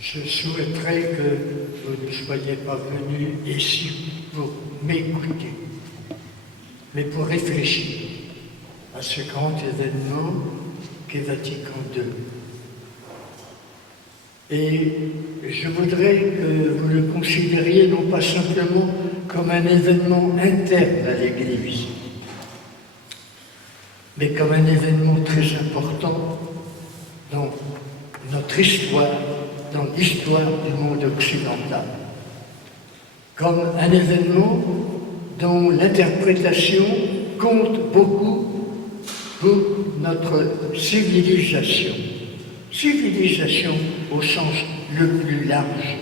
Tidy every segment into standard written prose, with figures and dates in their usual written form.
Je souhaiterais que vous ne soyez pas venus ici pour m'écouter, mais pour réfléchir à ce grand événement qu'est Vatican II. Et je voudrais que vous le considériez non pas simplement comme un événement interne à l'Église, mais comme un événement très important dans notre histoire, dans l'histoire du monde occidental, comme un événement dont l'interprétation compte beaucoup pour notre civilisation. Civilisation au sens le plus large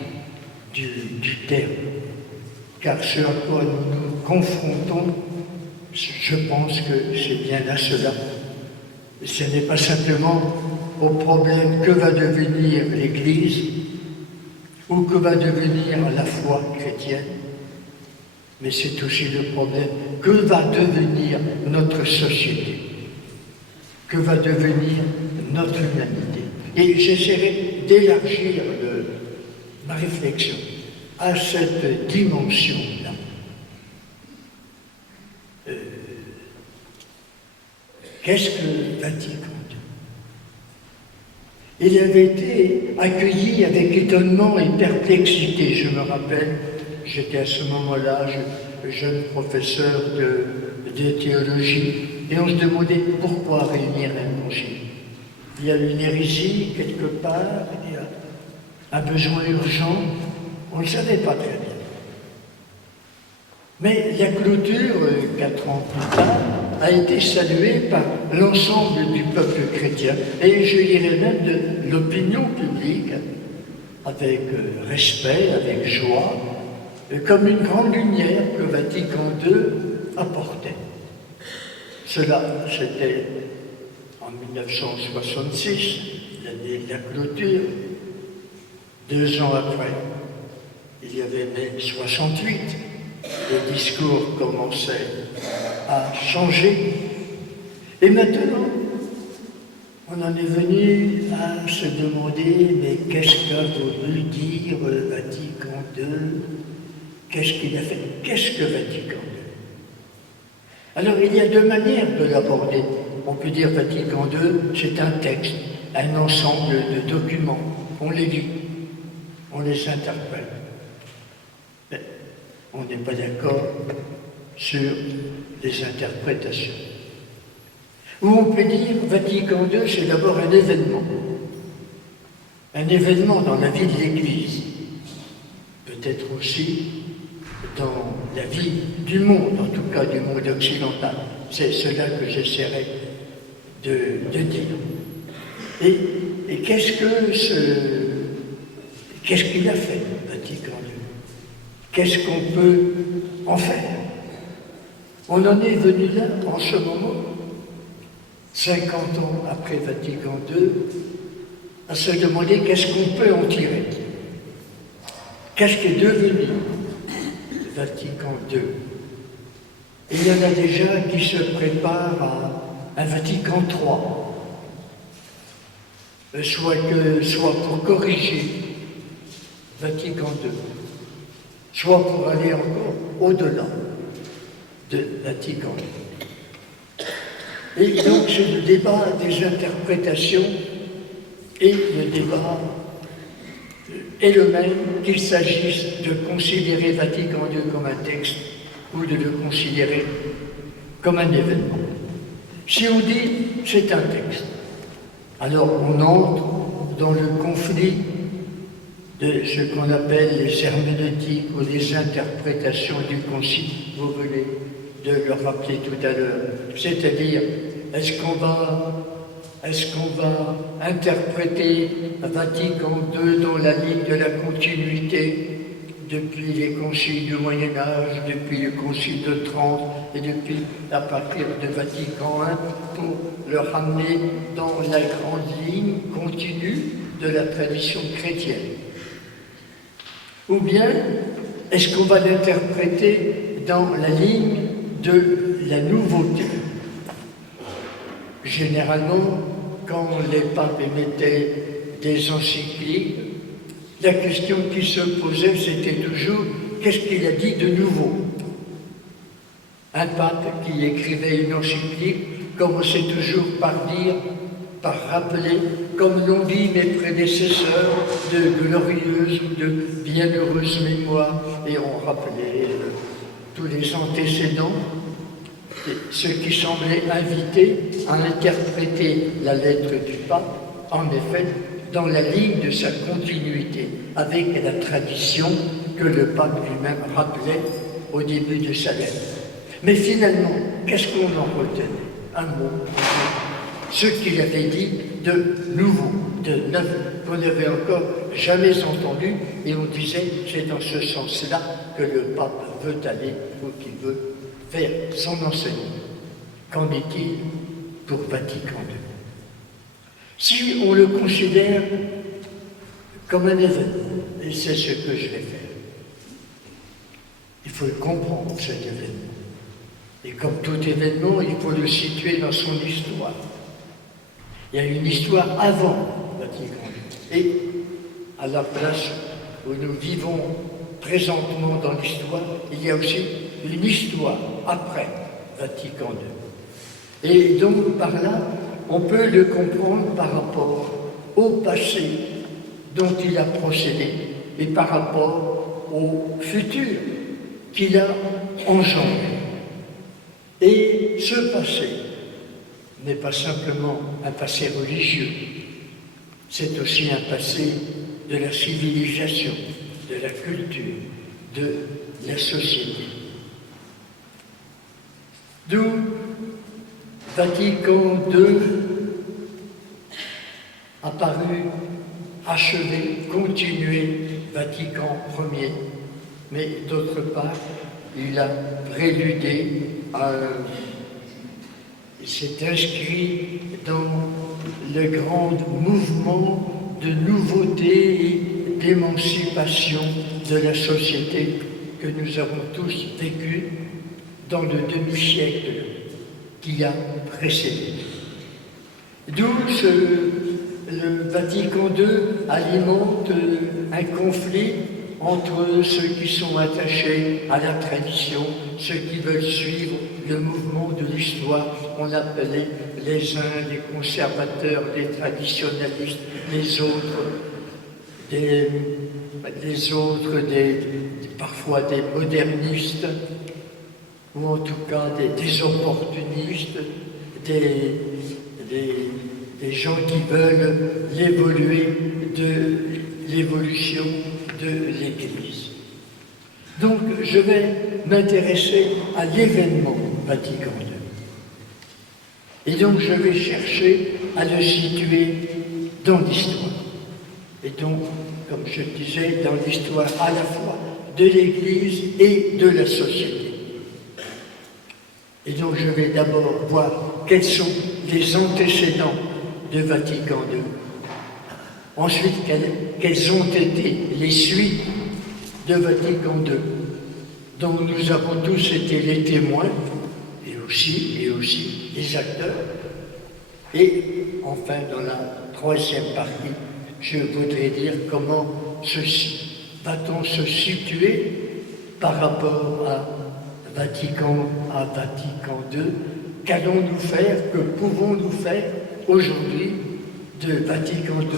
du terme, car ce à quoi nous nous confrontons, je pense que c'est bien à cela. Ce n'est pas simplement au problème que va devenir l'Église ou que va devenir la foi chrétienne, mais c'est aussi le problème que va devenir notre société, que va devenir notre humanité. Et j'essaierai d'élargir ma réflexion à cette dimension-là. Qu'est-ce que Vatican II? Il avait été accueilli avec étonnement et perplexité. Je me rappelle, j'étais à ce moment-là jeune professeur de théologie, et on se demandait pourquoi réunir un concile. Il y a une hérésie quelque part, il y a un besoin urgent, on ne le savait pas très bien. Mais la clôture, 4 ans plus tard, a été saluée par l'ensemble du peuple chrétien, et je dirais même de l'opinion publique, avec respect, avec joie, comme une grande lumière que Vatican II apportait. Cela, c'était en 1966, l'année de la clôture. 2 ans après, il y avait mai 68, le discours commençait à changer. Et maintenant, on en est venu à se demander, mais qu'est-ce qu'a voulu dire Vatican II? Qu'est-ce qu'il a fait? Qu'est-ce que Vatican II? Alors, il y a 2 manières de l'aborder. On peut dire Vatican II, c'est un texte, un ensemble de documents. On les lit, on les interprète. Mais on n'est pas d'accord sur les interprétations. Ou on peut dire Vatican II, c'est d'abord un événement dans la vie de l'Église, peut-être aussi dans la vie du monde, en tout cas du monde occidental. C'est cela que j'essaierai de dire. Et qu'est-ce qu'il a fait, Vatican II? Qu'est-ce qu'on peut en faire? On en est venu là, en ce moment, 50 ans après Vatican II, à se demander qu'est-ce qu'on peut en tirer. Qu'est-ce qui est devenu Vatican II? Il y en a déjà qui se préparent à un Vatican III, soit pour corriger Vatican II, soit pour aller encore au-delà de Vatican II. Et donc c'est le débat des interprétations, et le débat est le même, qu'il s'agisse de considérer Vatican II comme un texte ou de le considérer comme un événement. Si on dit c'est un texte, alors on entre dans le conflit de ce qu'on appelle les herméneutiques ou les interprétations du Concile, vous venez de le rappeler tout à l'heure. C'est-à-dire, est-ce qu'on va interpréter Vatican II dans la ligne de la continuité depuis les conciles du Moyen-Âge, depuis le Concile de Trente et depuis à partir de Vatican I pour le ramener dans la grande ligne continue de la tradition chrétienne? Ou bien, est-ce qu'on va l'interpréter dans la ligne de la nouveauté? Généralement, quand les papes émettaient des encycliques, la question qui se posait, c'était toujours qu'est-ce qu'il a dit de nouveau? Un pape qui écrivait une encyclique commençait toujours par dire, par rappeler, comme l'ont dit mes prédécesseurs, de glorieuses ou de bienheureuses mémoires, et on rappelait tous les antécédents, ce qui semblait inviter à interpréter la lettre du pape, en effet, dans la ligne de sa continuité, avec la tradition que le pape lui-même rappelait au début de sa lettre. Mais finalement, qu'est-ce qu'on en retenait? Un mot, ce qu'il avait dit de nouveau, de neuf, qu'on n'avait encore jamais entendu, et on disait, c'est dans ce sens-là que le pape veut aller, ou qu'il veut faire son enseignement. Qu'en est-il pour Vatican II? Si on le considère comme un événement, et c'est ce que je vais faire, il faut le comprendre, cet événement. Et comme tout événement, il faut le situer dans son histoire. Il y a une histoire avant Vatican II. Et à la place où nous vivons présentement dans l'histoire, il y a aussi une histoire après Vatican II. Et donc par là, on peut le comprendre par rapport au passé dont il a procédé et par rapport au futur qu'il a engendré. Et ce passé n'est pas simplement un passé religieux, c'est aussi un passé de la civilisation, de la culture, de la société. D'où Vatican II a paru achever, continuer Vatican Ier, mais d'autre part, il a préludé il s'est inscrit dans le grand mouvement de nouveauté et d'émancipation de la société que nous avons tous vécu dans le demi-siècle qui a précédé. D'où le Vatican II alimente un conflit entre ceux qui sont attachés à la tradition, ceux qui veulent suivre le mouvement de l'histoire. On appelait les uns des conservateurs, des traditionnalistes, les autres parfois des modernistes, ou en tout cas des opportunistes, des gens qui veulent l'évolution de l'Église. Donc, je vais m'intéresser à l'événement Vatican II. Et donc, je vais chercher à le situer dans l'histoire. Et donc, comme je disais, dans l'histoire à la fois de l'Église et de la société. Et donc, je vais d'abord voir quels sont les antécédents de Vatican II. Ensuite, quelles ont été les suites de Vatican II, dont nous avons tous été les témoins, et aussi les acteurs. Et enfin, dans la troisième partie, je voudrais dire comment va-t-on se situer par rapport à Vatican II, qu'allons-nous faire, que pouvons-nous faire aujourd'hui de Vatican II,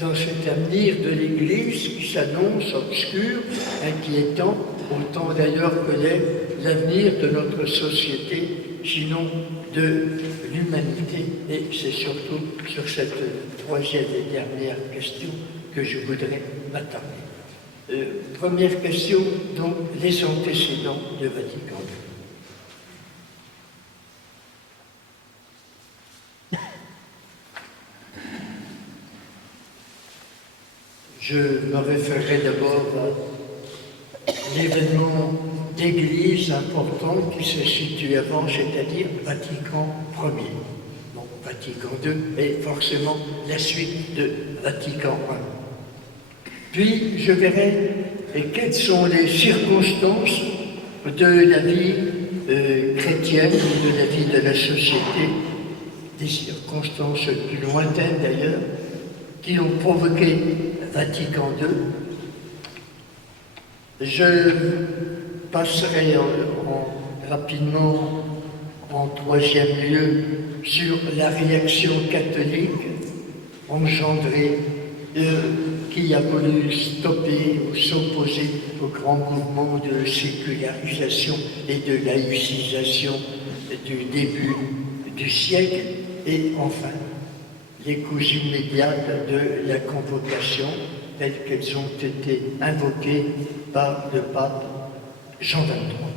dans cet avenir de l'Église qui s'annonce obscur, inquiétant, autant d'ailleurs que l'est l'avenir de notre société, sinon de l'humanité. Et c'est surtout sur cette troisième et dernière question que je voudrais m'attarder. Première question, donc, les antécédents de Vatican II. Je me référerai d'abord à l'événement d'église important qui se situe avant, c'est-à-dire Vatican Ier. Bon, Vatican II est forcément la suite de Vatican I. Puis je verrai quelles sont les circonstances de la vie chrétienne, de la vie de la société, des circonstances plus lointaines d'ailleurs, qui ont provoqué Vatican II. Je passerai rapidement en troisième lieu sur la réaction catholique engendrée qui a voulu stopper ou s'opposer au grand mouvement de sécularisation et de laïcisation du début du siècle, et enfin les causes immédiates de la convocation telles qu'elles ont été invoquées par le pape Jean XXIII.